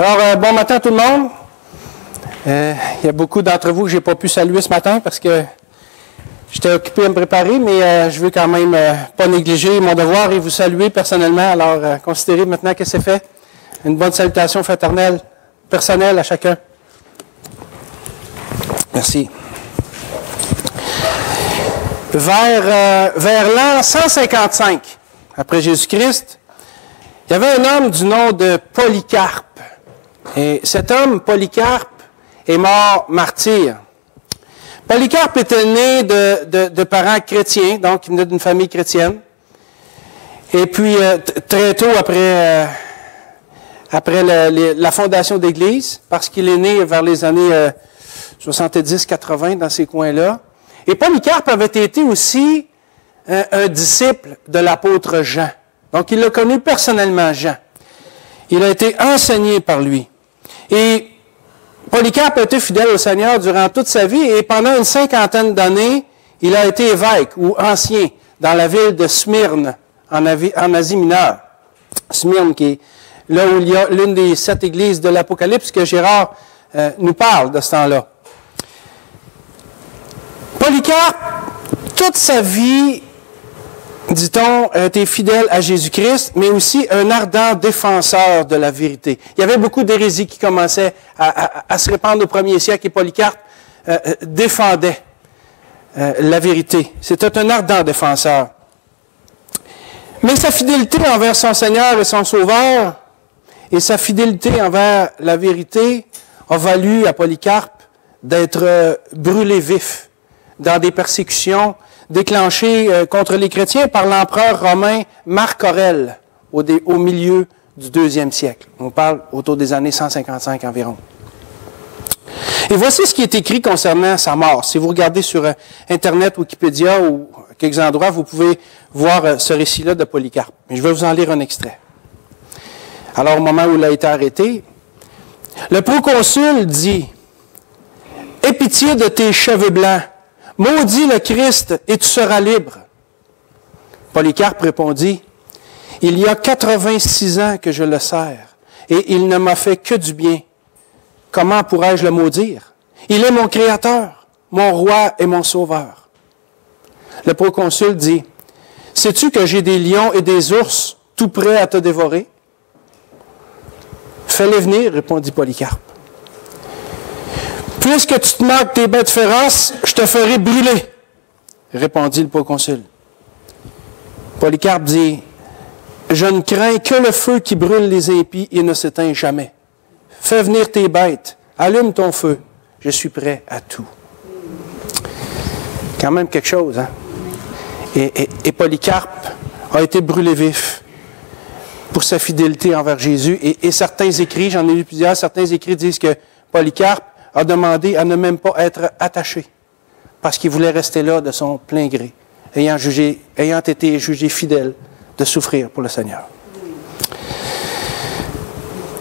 Alors, bon matin tout le monde. Il y a beaucoup d'entre vous que je n'ai pas pu saluer ce matin parce que j'étais occupé à me préparer, mais je veux quand même pas négliger mon devoir et vous saluer personnellement. Alors, considérez maintenant que c'est fait. Une bonne salutation fraternelle, personnelle à chacun. Merci. Vers l'an 155 après Jésus-Christ, il y avait un homme du nom de Polycarpe. Et cet homme, Polycarpe, est mort martyr. Polycarpe était né de parents chrétiens, donc il venait d'une famille chrétienne. Et puis, très tôt après la fondation d'Église, parce qu'il est né vers les années 70-80 dans ces coins-là. Et Polycarpe avait été aussi un disciple de l'apôtre Jean. Donc, il l'a connu personnellement, Jean. Il a été enseigné par lui. Et Polycarpe a été fidèle au Seigneur durant toute sa vie et pendant une 50aine d'années, il a été évêque ou ancien dans la ville de Smyrne, en Asie mineure. Smyrne, qui est là où il y a l'une des 7 églises de l'Apocalypse que Gérard nous parle de ce temps-là. Polycarpe, toute sa vie, dit-on, a été fidèle à Jésus-Christ, mais aussi un ardent défenseur de la vérité. Il y avait beaucoup d'hérésies qui commençaient à se répandre au premier siècle et Polycarpe défendait la vérité. C'était un ardent défenseur. Mais sa fidélité envers son Seigneur et son Sauveur et sa fidélité envers la vérité a valu à Polycarpe d'être brûlé vif dans des persécutions déclenchées contre les chrétiens par l'empereur romain Marc Aurèle au milieu du 2e siècle. On parle autour des années 155 environ. Et voici ce qui est écrit concernant sa mort. Si vous regardez sur Internet, Wikipédia ou quelques endroits, vous pouvez voir ce récit-là de Polycarpe. Mais je vais vous en lire un extrait. Alors, au moment où il a été arrêté, le proconsul dit « Aie pitié de tes cheveux blancs. Maudis le Christ et tu seras libre. » Polycarpe répondit, « Il y a 86 ans que je le sers, et il ne m'a fait que du bien. Comment pourrais-je le maudire? Il est mon Créateur, mon Roi et mon Sauveur. » Le proconsul dit, « Sais-tu que j'ai des lions et des ours tout prêts à te dévorer? » « Fais-les venir, répondit Polycarpe. « Puisque tu te moques des bêtes féroces, je te ferai brûler, répondit le proconsul. Polycarpe dit, « Je ne crains que le feu qui brûle les impies et ne s'éteint jamais. Fais venir tes bêtes, allume ton feu, je suis prêt à tout. » Quand même quelque chose, hein? Et Polycarpe a été brûlé vif pour sa fidélité envers Jésus. Et certains écrits, j'en ai lu plusieurs, certains écrits disent que Polycarpe a demandé à ne même pas être attaché, parce qu'il voulait rester là de son plein gré, ayant été jugé fidèle de souffrir pour le Seigneur.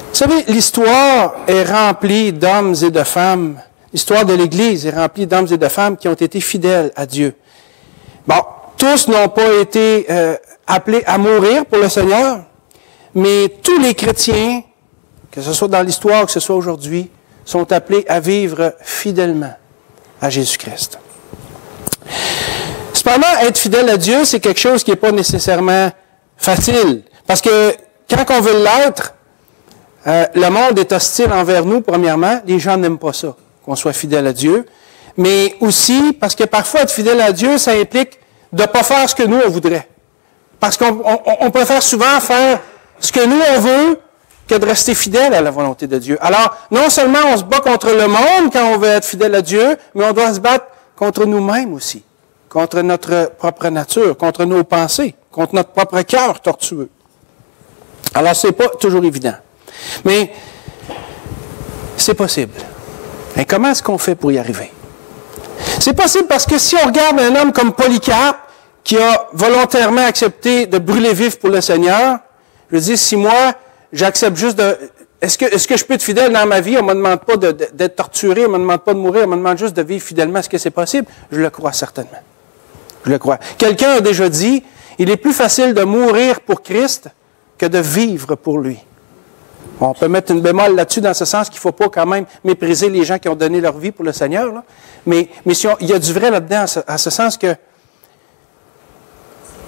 Vous savez, l'histoire est remplie d'hommes et de femmes, l'histoire de l'Église est remplie d'hommes et de femmes qui ont été fidèles à Dieu. Bon, tous n'ont pas été appelés à mourir pour le Seigneur, mais tous les chrétiens, que ce soit dans l'histoire, que ce soit aujourd'hui, sont appelés à vivre fidèlement à Jésus-Christ. Cependant, être fidèle à Dieu, c'est quelque chose qui n'est pas nécessairement facile. Parce que quand on veut l'être, le monde est hostile envers nous, premièrement. Les gens n'aiment pas ça, qu'on soit fidèle à Dieu. Mais aussi, parce que parfois, être fidèle à Dieu, ça implique de ne pas faire ce que nous, on voudrait. Parce qu'on préfère souvent faire ce que nous, on veut, que de rester fidèle à la volonté de Dieu. Alors, non seulement on se bat contre le monde quand on veut être fidèle à Dieu, mais on doit se battre contre nous-mêmes aussi, contre notre propre nature, contre nos pensées, contre notre propre cœur tortueux. Alors, c'est pas toujours évident. Mais, c'est possible. Et comment est-ce qu'on fait pour y arriver? C'est possible parce que si on regarde un homme comme Polycarpe, qui a volontairement accepté de brûler vif pour le Seigneur, je dis, si moi, j'accepte juste de... Est-ce que je peux être fidèle dans ma vie? On ne me demande pas d'être torturé, on ne me demande pas de mourir, on me demande juste de vivre fidèlement. Est-ce que c'est possible? Je le crois certainement. Je le crois. Quelqu'un a déjà dit, il est plus facile de mourir pour Christ que de vivre pour lui. On peut mettre une bémol là-dessus dans ce sens qu'il ne faut pas quand même mépriser les gens qui ont donné leur vie pour le Seigneur. Là. Mais il y a du vrai là-dedans, à ce sens que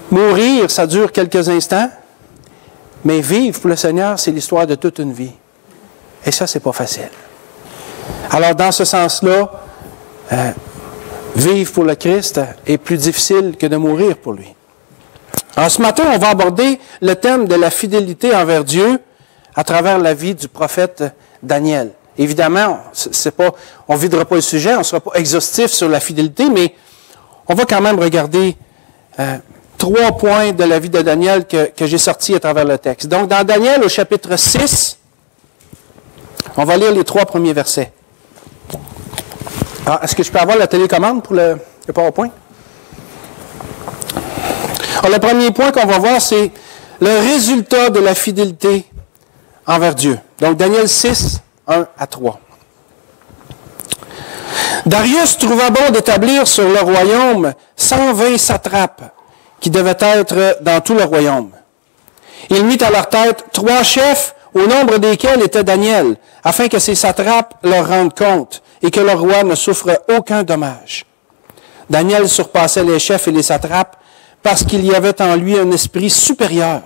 mourir, ça dure quelques instants, mais vivre pour le Seigneur, c'est l'histoire de toute une vie. Et ça, c'est pas facile. Alors, dans ce sens-là, vivre pour le Christ est plus difficile que de mourir pour lui. Alors, ce matin, on va aborder le thème de la fidélité envers Dieu à travers la vie du prophète Daniel. Évidemment, on ne videra pas le sujet, on ne sera pas exhaustif sur la fidélité, mais on va quand même regarder 3 points de la vie de Daniel que j'ai sortis à travers le texte. Donc, dans Daniel, au chapitre 6, on va lire les 3 premiers versets. Est-ce que je peux avoir la télécommande pour le PowerPoint? Alors, le premier point qu'on va voir, c'est le résultat de la fidélité envers Dieu. Donc, Daniel 6, 1 à 3. Darius trouva bon d'établir sur le royaume 120 satrapes qui devaient être dans tout le royaume. Il mit à leur tête 3 chefs, au nombre desquels était Daniel, afin que ces satrapes leur rendent compte et que le roi ne souffre aucun dommage. Daniel surpassait les chefs et les satrapes parce qu'il y avait en lui un esprit supérieur,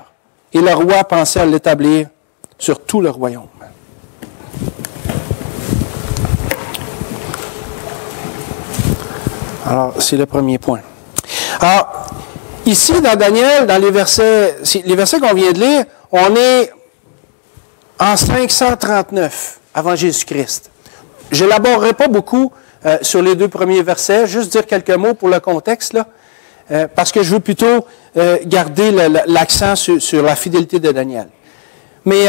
et le roi pensait à l'établir sur tout le royaume. Alors, c'est le premier point. Alors, ici, dans Daniel, dans les versets qu'on vient de lire, on est en 539 avant Jésus-Christ. Je n'élaborerai pas beaucoup sur les 2 premiers versets, juste dire quelques mots pour le contexte, là, parce que je veux plutôt garder l'accent sur la fidélité de Daniel. Mais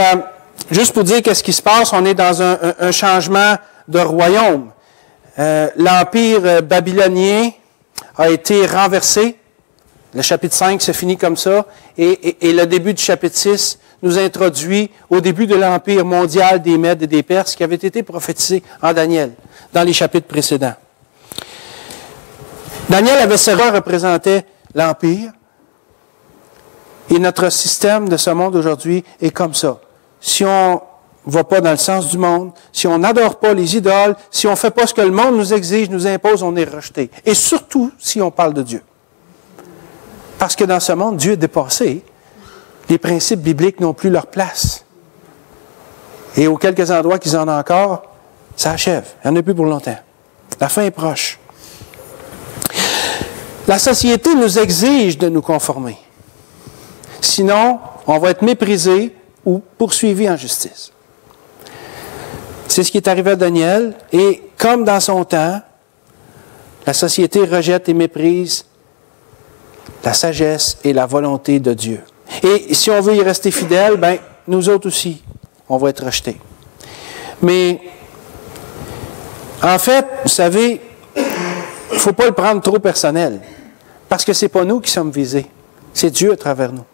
juste pour dire qu'est-ce qui se passe, on est dans un changement de royaume. L'empire babylonien a été renversé. Le chapitre 5 se finit comme ça. Et le début du chapitre 6 nous introduit au début de l'empire mondial des Mèdes et des Perses qui avait été prophétisé en Daniel, dans les chapitres précédents. Daniel avait représentait l'empire. Et notre système de ce monde aujourd'hui est comme ça. Si on ne va pas dans le sens du monde, si on n'adore pas les idoles, si on ne fait pas ce que le monde nous exige, nous impose, on est rejeté. Et surtout si on parle de Dieu. Parce que dans ce monde, Dieu est dépassé. Les principes bibliques n'ont plus leur place. Et aux quelques endroits qu'ils en ont encore, ça achève. Il n'y en a plus pour longtemps. La fin est proche. La société nous exige de nous conformer. Sinon, on va être méprisé ou poursuivi en justice. C'est ce qui est arrivé à Daniel. Et comme dans son temps, la société rejette et méprise la sagesse et la volonté de Dieu. Et si on veut y rester fidèle, ben, nous autres aussi, on va être rejetés. Mais, en fait, vous savez, il ne faut pas le prendre trop personnel. Parce que ce n'est pas nous qui sommes visés. C'est Dieu à travers nous.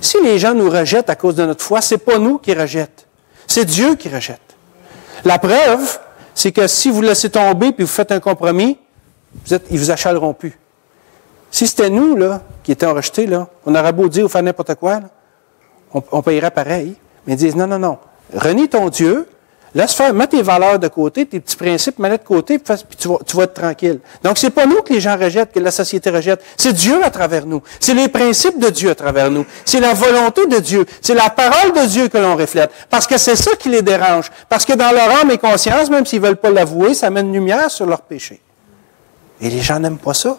Si les gens nous rejettent à cause de notre foi, ce n'est pas nous qui rejettent. C'est Dieu qui rejette. La preuve, c'est que si vous laissez tomber puis vous faites un compromis, ils ne vous achaleront plus. Si c'était nous, là, qui étions rejetés, là, on aurait beau dire ou faire n'importe quoi, là, on payerait pareil. Mais ils disent, non, renie ton Dieu, laisse faire, mets tes valeurs de côté, tes petits principes, mets-les de côté, puis tu vas être tranquille. Donc, c'est pas nous que les gens rejettent, que la société rejette. C'est Dieu à travers nous. C'est les principes de Dieu à travers nous. C'est la volonté de Dieu. C'est la parole de Dieu que l'on reflète. Parce que c'est ça qui les dérange. Parce que dans leur âme et conscience, même s'ils ne veulent pas l'avouer, ça met une lumière sur leur péché. Et les gens n'aiment pas ça.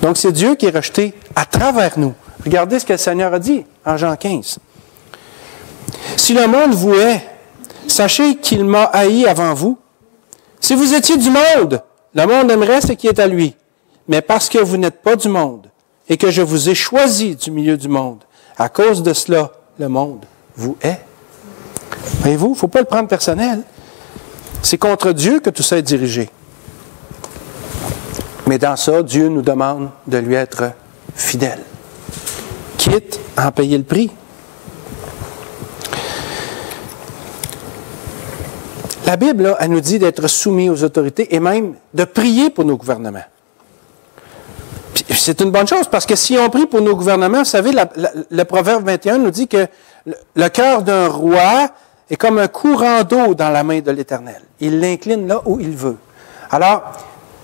Donc, c'est Dieu qui est rejeté à travers nous. Regardez ce que le Seigneur a dit en Jean 15. « Si le monde vous hait, sachez qu'il m'a haï avant vous. Si vous étiez du monde, le monde aimerait ce qui est à lui. Mais parce que vous n'êtes pas du monde et que je vous ai choisi du milieu du monde, à cause de cela, le monde vous hait. » Voyez-vous, il ne faut pas le prendre personnel. C'est contre Dieu que tout ça est dirigé. Mais dans ça, Dieu nous demande de lui être fidèle, quitte à en payer le prix. La Bible, là, elle nous dit d'être soumis aux autorités et même de prier pour nos gouvernements. C'est une bonne chose, parce que si on prie pour nos gouvernements, vous savez, le Proverbe 21 nous dit que le cœur d'un roi est comme un courant d'eau dans la main de l'Éternel. Il l'incline là où il veut. Alors,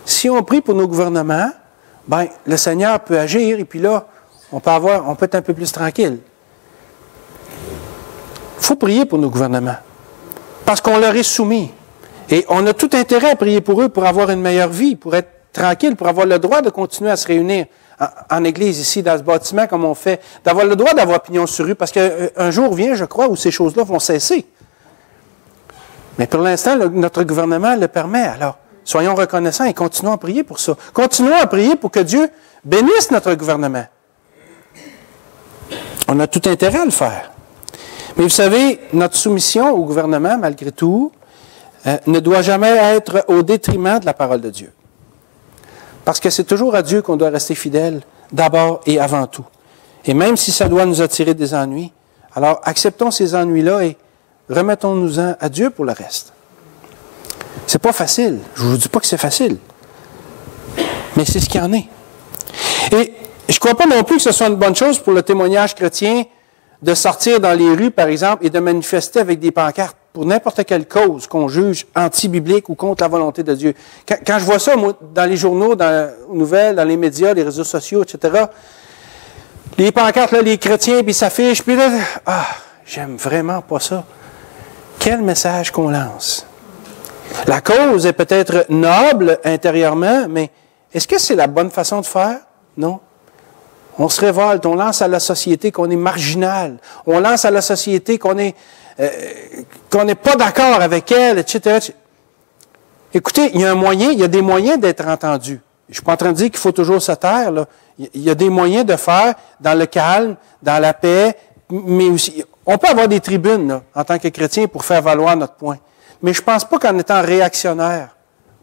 si on prie pour nos gouvernements, ben, le Seigneur peut agir, et puis là, on peut être un peu plus tranquille. Il faut prier pour nos gouvernements, parce qu'on leur est soumis. Et on a tout intérêt à prier pour eux pour avoir une meilleure vie, pour être tranquille, pour avoir le droit de continuer à se réunir en Église ici, dans ce bâtiment, comme on fait, d'avoir le droit d'avoir pignon sur rue, parce qu'un jour vient, je crois, où ces choses-là vont cesser. Mais pour l'instant, notre gouvernement le permet. Alors, soyons reconnaissants et continuons à prier pour ça. Continuons à prier pour que Dieu bénisse notre gouvernement. On a tout intérêt à le faire. Mais vous savez, notre soumission au gouvernement, malgré tout, ne doit jamais être au détriment de la parole de Dieu. Parce que c'est toujours à Dieu qu'on doit rester fidèle, d'abord et avant tout. Et même si ça doit nous attirer des ennuis, alors acceptons ces ennuis-là et remettons-nous-en à Dieu pour le reste. C'est pas facile. Je ne vous dis pas que c'est facile. Mais c'est ce qu'il y en est. Et je ne crois pas non plus que ce soit une bonne chose pour le témoignage chrétien de sortir dans les rues, par exemple, et de manifester avec des pancartes pour n'importe quelle cause qu'on juge anti-biblique ou contre la volonté de Dieu. Quand je vois ça, moi, dans les journaux, dans les nouvelles, dans les médias, les réseaux sociaux, etc., les pancartes, là, les chrétiens, puis ils s'affichent, puis là, j'aime vraiment pas ça. Quel message qu'on lance? La cause est peut-être noble intérieurement, mais est-ce que c'est la bonne façon de faire? Non. On se révolte, on lance à la société qu'on est marginal, on lance à la société qu'on n'est pas d'accord avec elle, etc. Écoutez, il y a des moyens d'être entendu. Je ne suis pas en train de dire qu'il faut toujours se taire, là. Il y a des moyens de faire dans le calme, dans la paix, mais aussi, on peut avoir des tribunes, là, en tant que chrétien, pour faire valoir notre point. Mais je ne pense pas qu'en étant réactionnaire,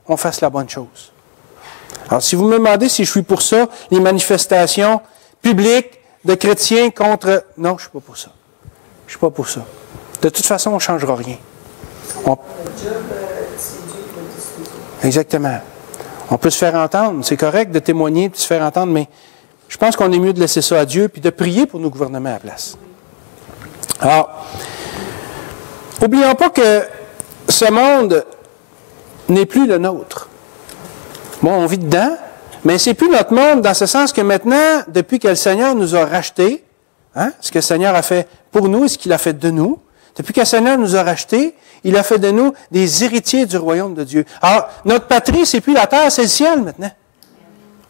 on fasse la bonne chose. Alors, si vous me demandez si je suis pour ça, les manifestations publiques de chrétiens contre... Non, je ne suis pas pour ça. Je ne suis pas pour ça. De toute façon, on ne changera rien. Exactement. On peut se faire entendre. C'est correct de témoigner, de se faire entendre, mais je pense qu'on est mieux de laisser ça à Dieu puis de prier pour nos gouvernements à la place. Alors, n'oublions pas que ce monde n'est plus le nôtre. Bon, on vit dedans, mais ce n'est plus notre monde dans ce sens que maintenant, depuis que le Seigneur nous a rachetés, ce que le Seigneur a fait pour nous et ce qu'il a fait de nous, depuis que le Seigneur nous a rachetés, il a fait de nous des héritiers du royaume de Dieu. Alors, notre patrie, c'est plus la terre, c'est le ciel maintenant.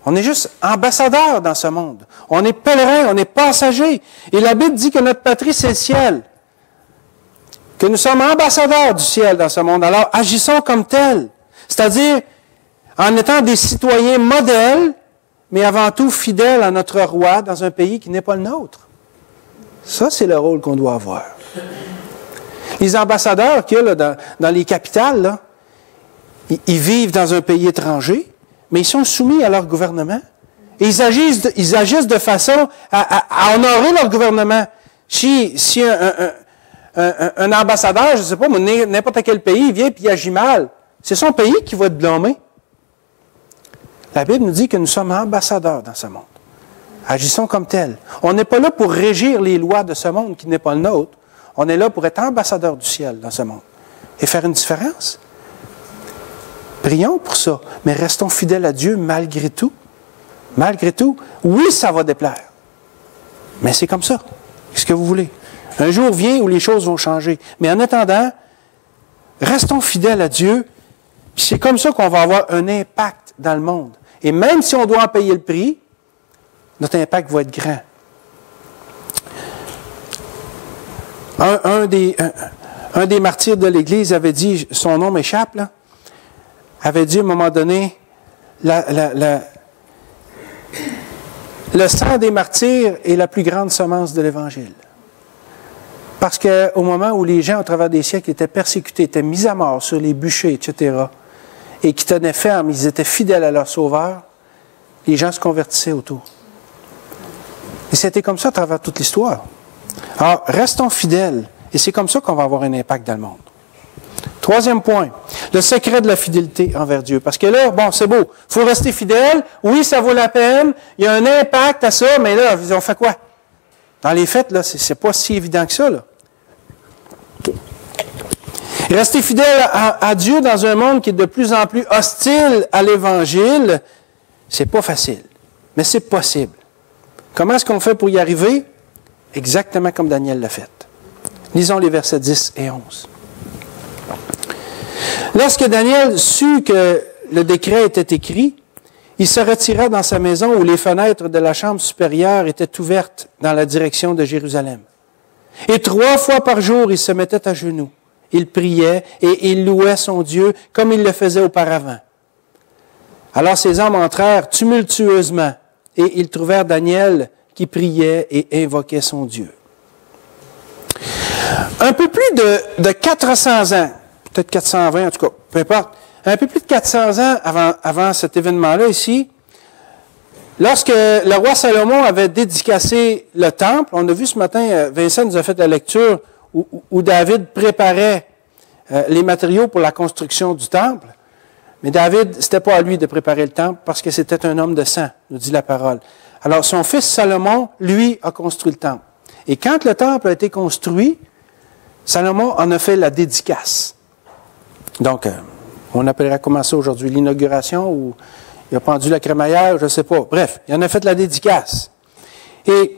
On est juste ambassadeurs dans ce monde. On est pèlerins, on est passagers. Et la Bible dit que notre patrie, c'est le ciel. Que nous sommes ambassadeurs du ciel dans ce monde. Alors, agissons comme tels. C'est-à-dire, en étant des citoyens modèles, mais avant tout fidèles à notre roi dans un pays qui n'est pas le nôtre. Ça, c'est le rôle qu'on doit avoir. Les ambassadeurs qu'il y a là, dans les capitales, là, ils vivent dans un pays étranger, mais ils sont soumis à leur gouvernement. Et ils agissent de façon à honorer leur gouvernement. Si un ambassadeur, je ne sais pas, n'importe quel pays, il vient et il agit mal, c'est son pays qui va être blâmé. La Bible nous dit que nous sommes ambassadeurs dans ce monde. Agissons comme tels. On n'est pas là pour régir les lois de ce monde qui n'est pas le nôtre. On est là pour être ambassadeurs du ciel dans ce monde et faire une différence. Prions pour ça, mais restons fidèles à Dieu malgré tout. Malgré tout, oui, ça va déplaire. Mais c'est comme ça. Qu'est-ce que vous voulez? Un jour vient où les choses vont changer. Mais en attendant, restons fidèles à Dieu. Puis c'est comme ça qu'on va avoir un impact dans le monde. Et même si on doit en payer le prix, notre impact va être grand. Un des martyrs de l'Église avait dit, son nom m'échappe, là, avait dit à un moment donné, le sang des martyrs est la plus grande semence de l'Évangile. Parce qu'au moment où les gens, au travers des siècles, étaient persécutés, étaient mis à mort sur les bûchers, etc., et qui tenaient ferme, ils étaient fidèles à leur Sauveur, les gens se convertissaient autour. Et c'était comme ça à travers toute l'histoire. Alors, restons fidèles, et c'est comme ça qu'on va avoir un impact dans le monde. Troisième point, le secret de la fidélité envers Dieu. Parce que là, bon, c'est beau, il faut rester fidèle, oui, ça vaut la peine, il y a un impact à ça, mais là, on fait quoi? Dans les faits, là, c'est pas si évident que ça, là. Rester fidèle à Dieu dans un monde qui est de plus en plus hostile à l'Évangile, c'est pas facile, mais c'est possible. Comment est-ce qu'on fait pour y arriver? Exactement comme Daniel l'a fait. Lisons les versets 10 et 11. Lorsque Daniel sut que le décret était écrit, il se retira dans sa maison où les fenêtres de la chambre supérieure étaient ouvertes dans la direction de Jérusalem. Et 3 fois par jour, il se mettait à genoux. Il priait et il louait son Dieu comme il le faisait auparavant. Alors ces hommes entrèrent tumultueusement et ils trouvèrent Daniel qui priait et invoquait son Dieu. Un peu plus de 400 ans, peut-être 420 en tout cas, peu importe, un peu plus de 400 ans avant cet événement-là ici, lorsque le roi Salomon avait dédicacé le temple, on a vu ce matin, Vincent nous a fait la lecture où David préparait les matériaux pour la construction du temple. Mais David, c'était pas à lui de préparer le temple parce que c'était un homme de sang, nous dit la parole. Alors son fils Salomon, lui, a construit le temple. Et quand le temple a été construit, Salomon en a fait la dédicace. Donc, on appellerait comment ça aujourd'hui? L'inauguration ou il a pendu la crémaillère, je ne sais pas. Bref, il en a fait la dédicace. Et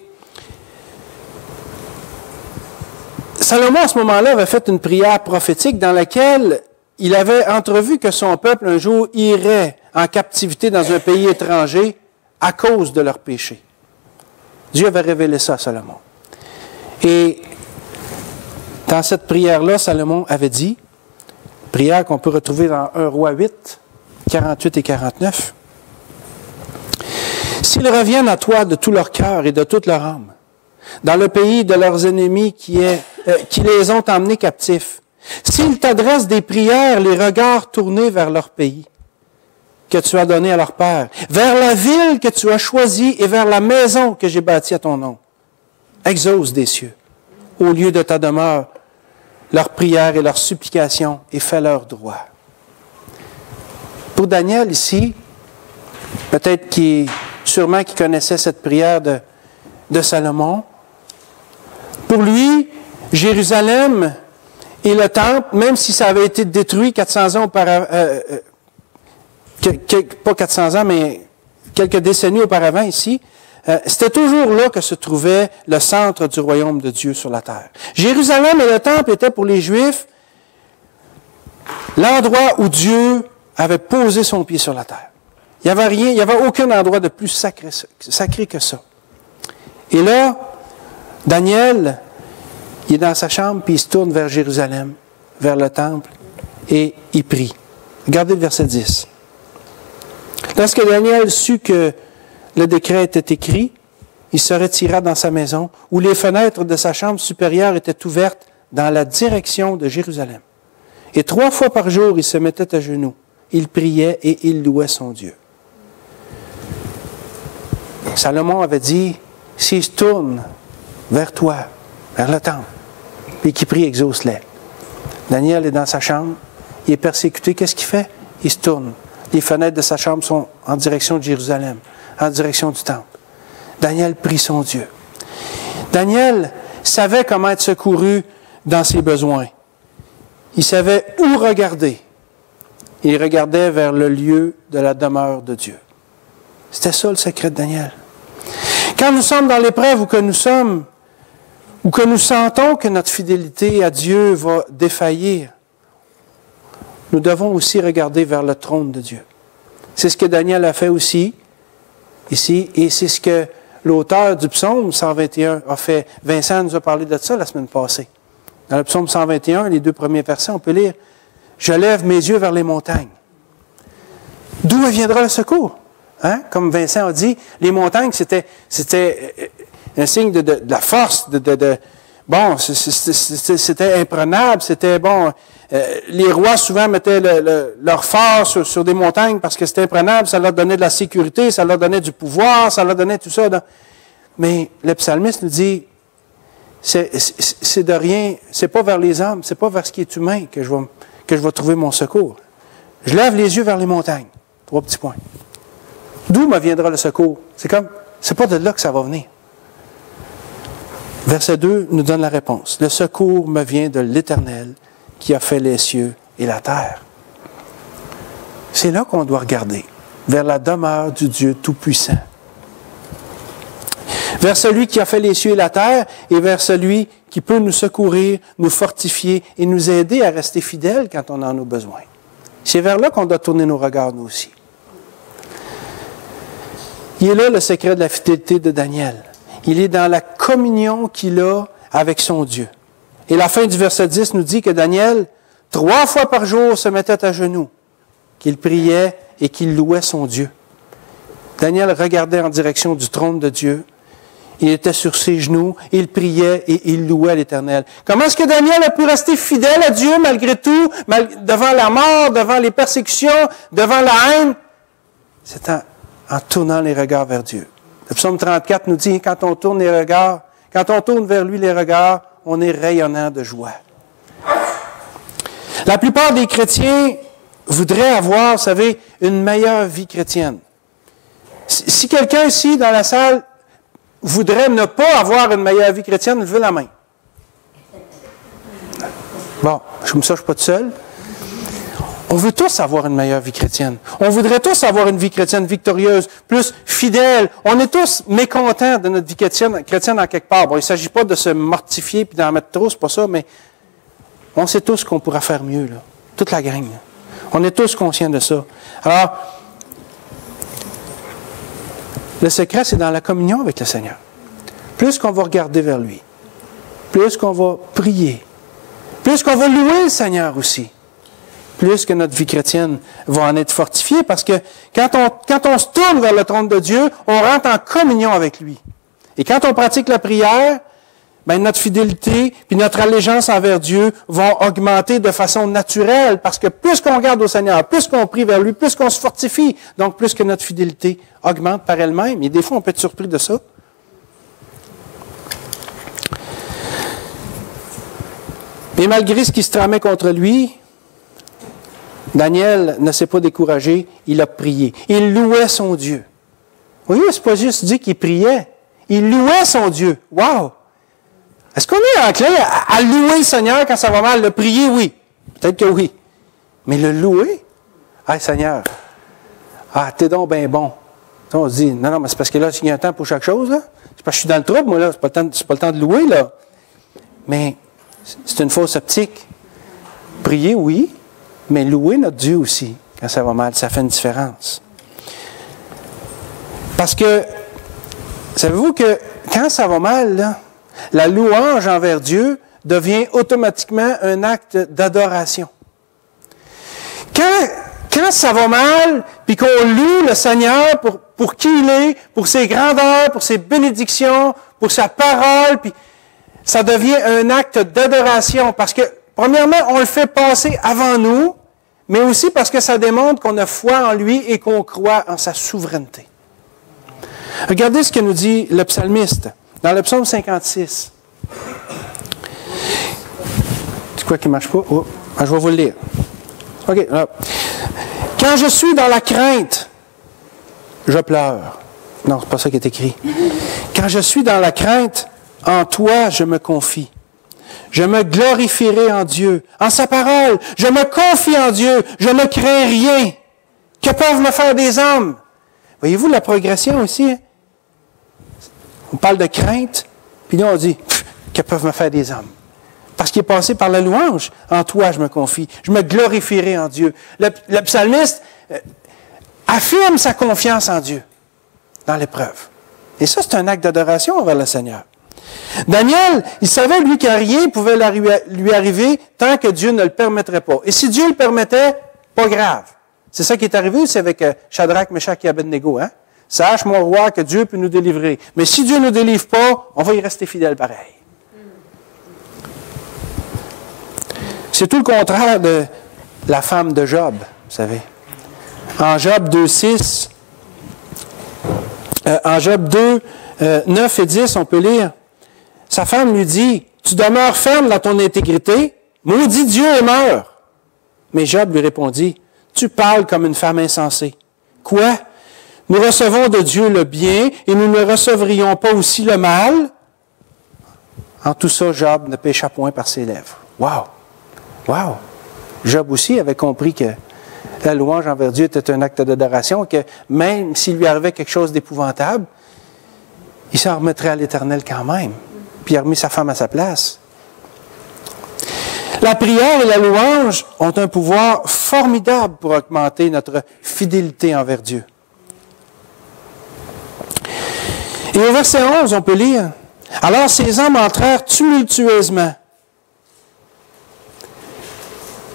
Salomon, à ce moment-là, avait fait une prière prophétique dans laquelle il avait entrevu que son peuple, un jour, irait en captivité dans un pays étranger à cause de leurs péchés. Dieu avait révélé ça à Salomon. Et dans cette prière-là, Salomon avait dit, prière qu'on peut retrouver dans 1 Roi 8, 48 et 49, « S'ils reviennent à toi de tout leur cœur et de toute leur âme, dans le pays de leurs ennemis qui les ont emmenés captifs, s'ils t'adressent des prières, les regards tournés vers leur pays que tu as donné à leur père, vers la ville que tu as choisie et vers la maison que j'ai bâtie à ton nom, exauce des cieux, au lieu de ta demeure, leurs prières et leurs supplications et fais-leur droit. » Pour Daniel ici, peut-être sûrement qu'il connaissait cette prière de Salomon, pour lui, Jérusalem et le temple, même si ça avait été détruit 400 ans auparavant, pas 400 ans, mais quelques décennies auparavant ici, c'était toujours là que se trouvait le centre du royaume de Dieu sur la terre. Jérusalem et le temple étaient pour les Juifs l'endroit où Dieu avait posé son pied sur la terre. Il n'y avait aucun endroit de plus sacré que ça. Et là, Daniel, il est dans sa chambre, puis il se tourne vers Jérusalem, vers le temple, et il prie. Regardez le verset 10. Lorsque Daniel sut que le décret était écrit, il se retira dans sa maison, où les fenêtres de sa chambre supérieure étaient ouvertes dans la direction de Jérusalem. Et 3 fois par jour, il se mettait à genoux. Il priait et il louait son Dieu. Salomon avait dit, s'il se tourne vers toi, vers le temple, puis qu'il prie, exauce-les. Daniel est dans sa chambre, il est persécuté, qu'est-ce qu'il fait? Il se tourne. Les fenêtres de sa chambre sont en direction de Jérusalem, en direction du temple. Daniel prie son Dieu. Daniel savait comment être secouru dans ses besoins. Il savait où regarder. Il regardait vers le lieu de la demeure de Dieu. C'était ça le secret de Daniel. Quand nous sommes dans l'épreuve ou que nous sentons que notre fidélité à Dieu va défaillir, nous devons aussi regarder vers le trône de Dieu. C'est ce que Daniel a fait aussi, ici, et c'est ce que l'auteur du psaume 121 a fait. Vincent nous a parlé de ça la semaine passée. Dans le psaume 121, les 2 premiers versets, on peut lire « Je lève mes yeux vers les montagnes. D'où me viendra le secours? » Comme Vincent a dit, les montagnes, c'était un signe de la force, bon, c'était imprenable, c'était bon. Les rois souvent mettaient leur phare sur des montagnes parce que c'était imprenable, ça leur donnait de la sécurité, ça leur donnait du pouvoir, ça leur donnait tout ça. Mais le psalmiste nous dit, c'est de rien, c'est pas vers les hommes, c'est pas vers ce qui est humain que que je vais trouver mon secours? Je lève les yeux vers les montagnes. 3 petits points. D'où me viendra le secours? C'est pas de là que ça va venir. Verset 2 nous donne la réponse. Le secours me vient de l'Éternel qui a fait les cieux et la terre. C'est là qu'on doit regarder, vers la demeure du Dieu Tout-Puissant. Vers celui qui a fait les cieux et la terre et vers celui qui peut nous secourir, nous fortifier et nous aider à rester fidèles quand on en a besoin. C'est vers là qu'on doit tourner nos regards, nous aussi. Il est là le secret de la fidélité de Daniel. Il est dans la communion qu'il a avec son Dieu. Et la fin du verset 10 nous dit que Daniel, 3 fois par jour, se mettait à genoux, qu'il priait et qu'il louait son Dieu. Daniel regardait en direction du trône de Dieu. Il était sur ses genoux, il priait et il louait l'Éternel. Comment est-ce que Daniel a pu rester fidèle à Dieu malgré tout, devant la mort, devant les persécutions, devant la haine? C'est en tournant les regards vers Dieu. Le psaume 34 nous dit, quand on tourne vers lui les regards, on est rayonnant de joie. La plupart des chrétiens voudraient avoir, vous savez, une meilleure vie chrétienne. Si quelqu'un ici, dans la salle, voudrait ne pas avoir une meilleure vie chrétienne, levez la main. Bon, comme ça, je ne suis pas tout seul. On veut tous avoir une meilleure vie chrétienne. On voudrait tous avoir une vie chrétienne victorieuse, plus fidèle. On est tous mécontents de notre vie chrétienne en quelque part. Bon, il ne s'agit pas de se mortifier et d'en mettre trop, c'est pas ça, mais on sait tous qu'on pourra faire mieux, là. Toute la gang. Là. On est tous conscients de ça. Alors, le secret, c'est dans la communion avec le Seigneur. Plus qu'on va regarder vers lui, plus qu'on va prier, plus qu'on va louer le Seigneur aussi, plus que notre vie chrétienne va en être fortifiée, parce que quand on se tourne vers le trône de Dieu, on rentre en communion avec lui. Et quand on pratique la prière, bien, notre fidélité puis notre allégeance envers Dieu vont augmenter de façon naturelle, parce que plus qu'on regarde au Seigneur, plus qu'on prie vers lui, plus qu'on se fortifie, donc plus que notre fidélité augmente par elle-même. Et des fois, on peut être surpris de ça. Mais malgré ce qui se tramait contre lui, Daniel ne s'est pas découragé, il a prié. Il louait son Dieu. Vous voyez, c'est pas juste dit qu'il priait. Il louait son Dieu. Wow! Est-ce qu'on est enclin à louer le Seigneur quand ça va mal? Le prier, oui. Peut-être que oui. Mais le louer? Ah, Seigneur, t'es donc bien bon. On se dit, non, mais c'est parce que là, il y a un temps pour chaque chose, là. C'est parce que je suis dans le trouble, moi, là. C'est pas le temps de louer, là. Mais c'est une fausse optique. Prier, oui, mais louer notre Dieu aussi, quand ça va mal, ça fait une différence. Parce que, savez-vous que quand ça va mal, là, la louange envers Dieu devient automatiquement un acte d'adoration. Quand ça va mal, puis qu'on loue le Seigneur pour qui il est, pour ses grandeurs, pour ses bénédictions, pour sa parole, puis ça devient un acte d'adoration. Parce que, premièrement, on le fait passer avant nous, mais aussi parce que ça démontre qu'on a foi en lui et qu'on croit en sa souveraineté. Regardez ce que nous dit le psalmiste dans le psaume 56. C'est quoi qui ne marche pas? Oh, je vais vous le lire. OK. Alors. Quand je suis dans la crainte, je pleure. Non, c'est pas ça qui est écrit. Quand je suis dans la crainte, en toi, je me confie. Je me glorifierai en Dieu, en sa parole. Je me confie en Dieu. Je ne crains rien. Que peuvent me faire des hommes? Voyez-vous la progression aussi? Hein? On parle de crainte, puis là on dit, que peuvent me faire des hommes? Parce qu'il est passé par la louange. En toi, je me confie. Je me glorifierai en Dieu. Le psalmiste affirme sa confiance en Dieu dans l'épreuve. Et ça, c'est un acte d'adoration envers le Seigneur. Daniel, il savait, lui, que rien pouvait lui arriver tant que Dieu ne le permettrait pas. Et si Dieu le permettait, pas grave. C'est ça qui est arrivé aussi avec Shadrach, Meshach et Abednego. Hein? Sache, mon roi, que Dieu peut nous délivrer. Mais si Dieu ne nous délivre pas, on va y rester fidèle pareil. C'est tout le contraire de la femme de Job, vous savez. En Job 2, 9 et 10, on peut lire, sa femme lui dit, « Tu demeures ferme dans ton intégrité, maudit Dieu et meurs. » Mais Job lui répondit, « Tu parles comme une femme insensée. Quoi? Nous recevons de Dieu le bien et nous ne recevrions pas aussi le mal? » En tout ça, Job ne pécha point par ses lèvres. Wow! Wow! Job aussi avait compris que la louange envers Dieu était un acte d'adoration, que même s'il lui arrivait quelque chose d'épouvantable, il s'en remettrait à l'Éternel quand même. Puis il a remis sa femme à sa place. La prière et la louange ont un pouvoir formidable pour augmenter notre fidélité envers Dieu. Et au verset 11, on peut lire, « Alors ces hommes entrèrent tumultueusement. »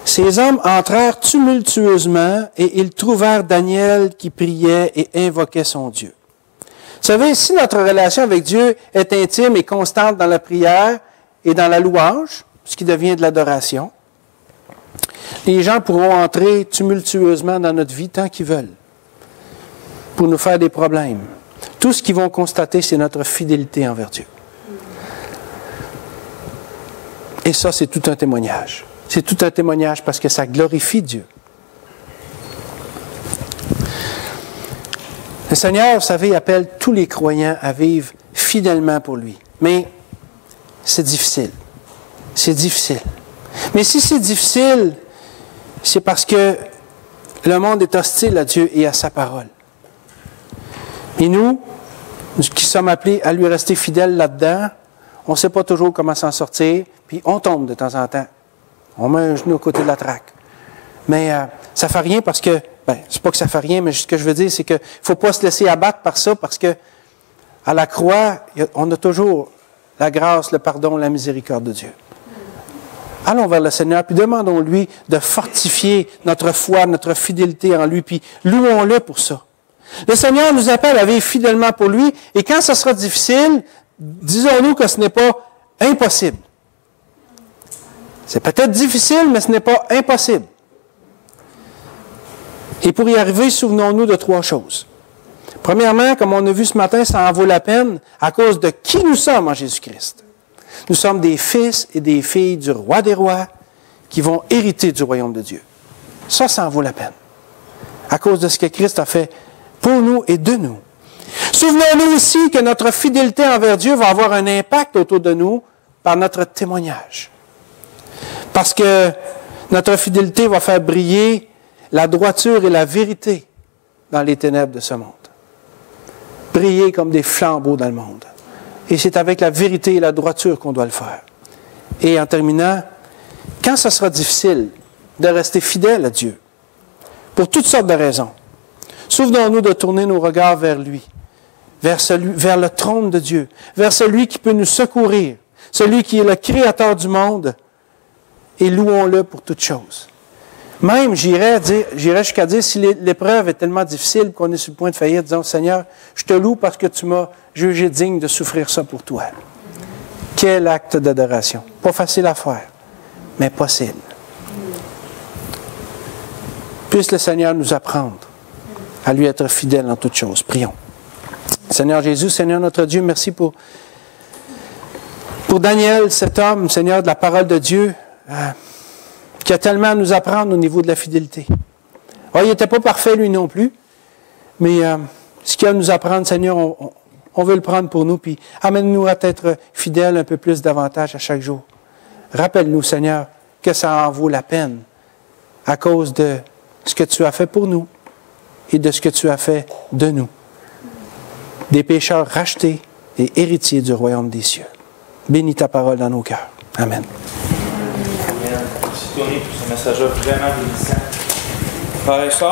Ces hommes entrèrent tumultueusement et ils trouvèrent Daniel qui priait et invoquait son Dieu. Vous savez, si notre relation avec Dieu est intime et constante dans la prière et dans la louange, ce qui devient de l'adoration, les gens pourront entrer tumultueusement dans notre vie tant qu'ils veulent pour nous faire des problèmes. Tout ce qu'ils vont constater, c'est notre fidélité envers Dieu. Et ça, c'est tout un témoignage. C'est tout un témoignage parce que ça glorifie Dieu. Le Seigneur, vous savez, appelle tous les croyants à vivre fidèlement pour lui. Mais c'est difficile. C'est difficile. Mais si c'est difficile, c'est parce que le monde est hostile à Dieu et à sa parole. Et nous, qui sommes appelés à lui rester fidèles là-dedans, on ne sait pas toujours comment s'en sortir, puis on tombe de temps en temps. On met un genou à côté de la traque. Mais ça ne fait rien parce que, c'est pas que ça ne fait rien, mais ce que je veux dire, c'est qu'il ne faut pas se laisser abattre par ça parce que à la croix, on a toujours la grâce, le pardon, la miséricorde de Dieu. Allons vers le Seigneur, puis demandons-lui de fortifier notre foi, notre fidélité en lui, puis louons-le pour ça. Le Seigneur nous appelle à vivre fidèlement pour lui, et quand ce sera difficile, disons-nous que ce n'est pas impossible. C'est peut-être difficile, mais ce n'est pas impossible. Et pour y arriver, souvenons-nous de 3 choses. Premièrement, comme on a vu ce matin, ça en vaut la peine à cause de qui nous sommes en Jésus-Christ. Nous sommes des fils et des filles du roi des rois qui vont hériter du royaume de Dieu. Ça en vaut la peine. À cause de ce que Christ a fait pour nous et de nous. Souvenons-nous aussi que notre fidélité envers Dieu va avoir un impact autour de nous par notre témoignage. Parce que notre fidélité va faire briller la droiture et la vérité dans les ténèbres de ce monde. Briller comme des flambeaux dans le monde. Et c'est avec la vérité et la droiture qu'on doit le faire. Et en terminant, quand ce sera difficile de rester fidèle à Dieu, pour toutes sortes de raisons, souvenons-nous de tourner nos regards vers lui, vers le trône de Dieu, vers celui qui peut nous secourir, celui qui est le créateur du monde, et louons-le pour toutes choses. Même, j'irais jusqu'à dire, si l'épreuve est tellement difficile qu'on est sur le point de faillir, disons, Seigneur, je te loue parce que tu m'as jugé digne de souffrir ça pour toi. Quel acte d'adoration. Pas facile à faire, mais possible. Puisse le Seigneur nous apprendre à lui être fidèle en toutes choses. Prions. Seigneur Jésus, Seigneur notre Dieu, merci pour Daniel, cet homme, Seigneur, de la parole de Dieu, qui a tellement à nous apprendre au niveau de la fidélité. Oh, il n'était pas parfait, lui non plus, mais ce qu'il y a à nous apprendre, Seigneur, on veut le prendre pour nous, puis amène-nous à être fidèles un peu plus davantage à chaque jour. Rappelle-nous, Seigneur, que ça en vaut la peine à cause de ce que tu as fait pour nous et de ce que tu as fait de nous. Des pécheurs rachetés et héritiers du royaume des cieux. Bénis ta parole dans nos cœurs. Amen. Merci Tony pour ce message vraiment bénissant. Frères et sœurs,